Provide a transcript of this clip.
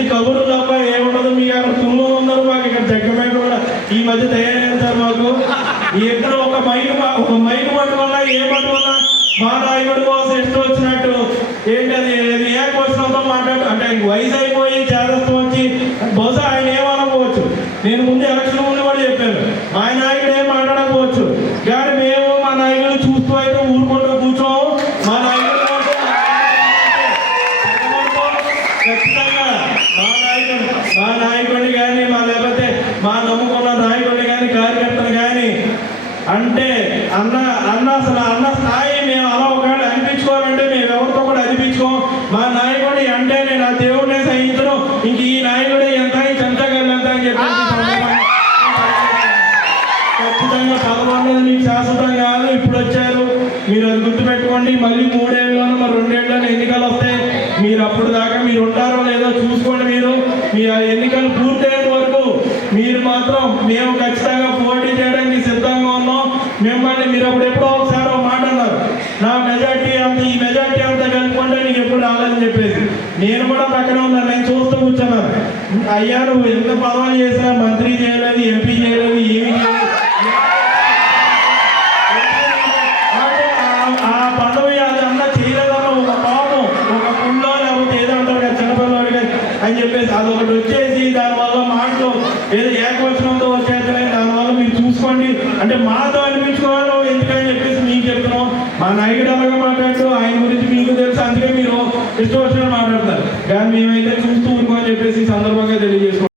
ఉత్తి కబుర్లు తప్ప ఏముండదు. మీ అక్కడ తుమ్ము ఉన్నారు మాకు ఇక్కడ జగ్గమేట కూడా. ఈ మధ్య తయారవుతారు మాకు. ఎక్కడ ఒక మైలు ఒక మైలు పట్టుకున్నా ఏ పట్టుకున్నా మా నాయకుడి కోసం ఇష్టం వచ్చినట్టు. ఏంటి అది అది ఏ క్వశ్చన్తో మాట్లాడు? అంటే ఆయన వయసు అయిపోయి చేదస్తం వచ్చి బహుశా ఆయన ఏమనకపోవచ్చు. నేను ముందు ఎలక్షన్ ముందు కూడా చెప్పాను. మా నాయకుడు ఏం మాట్లాడకపోవచ్చు. కానీ మేము మా నాయకుడు చూస్తూ అయితే నాయకుడిని కానీ మా లేకపోతే మా నమ్ముకున్న నాయకుడిని కానీ కార్యకర్తలు కానీ అంటే అన్న అన్న అసలు అన్న స్థాయి మేము అలా ఒకవేళ అనిపించుకోవాలంటే మేము ఎవరితో కూడా అనిపించుకోం. మా నాయకుడి అంటే నేను ఆ దేవుడినే సహించను. ఇంక ఈ నాయకుడే ఎంత చెంచగల్ ఎంత అని సందర్భంగా ఖచ్చితంగా పదకొండది మీకు శాశ్వతం కాదు. ఇప్పుడు వచ్చారు. మీరు అది గుర్తుపెట్టుకోండి. మళ్ళీ మూడేళ్ళలోనూ మరి రెండేళ్ళలో ఎన్నికలు మీ ఆ ఎన్నికలు పూర్తయ్యేంత వరకు మీరు మాత్రం మేము ఖచ్చితంగా పోటీ చేయడానికి సిద్ధంగా ఉన్నాం. మిమ్మల్ని మీరు అప్పుడు ఎప్పుడో ఒకసారి మాట అన్నారు. నా మెజార్టీ అంత ఈ మెజార్టీ అంతా కలుపుకుంటే నీకు ఎప్పుడు రాలేదని చెప్పేసి. నేను కూడా పక్కన ఉన్నాను నేను చూస్తూ కూర్చున్నాను. అయ్యా నువ్వు ఎంత పదవులు చేసినా మంత్రి అని చెప్పేసి అదొకటి వచ్చేసి దానివల్ల మాటలు ఏదో ఏకవచనంతో వచ్చేస్తున్నాయి దానివల్ల మీరు చూసుకోండి. అంటే మాతో అనిపించుకోవాలి ఎందుకని చెప్పేసి మీకు చెప్తున్నాం. మా నాయకుడు అలాగే మాట్లాడుతూ ఆయన గురించి మీకు తెలుసు అందుకే మీరు ఇష్టం వచ్చిన మాట్లాడతారు. కానీ మేమైతే చూస్తూ అని చెప్పేసి సందర్భంగా తెలియజేసుకోండి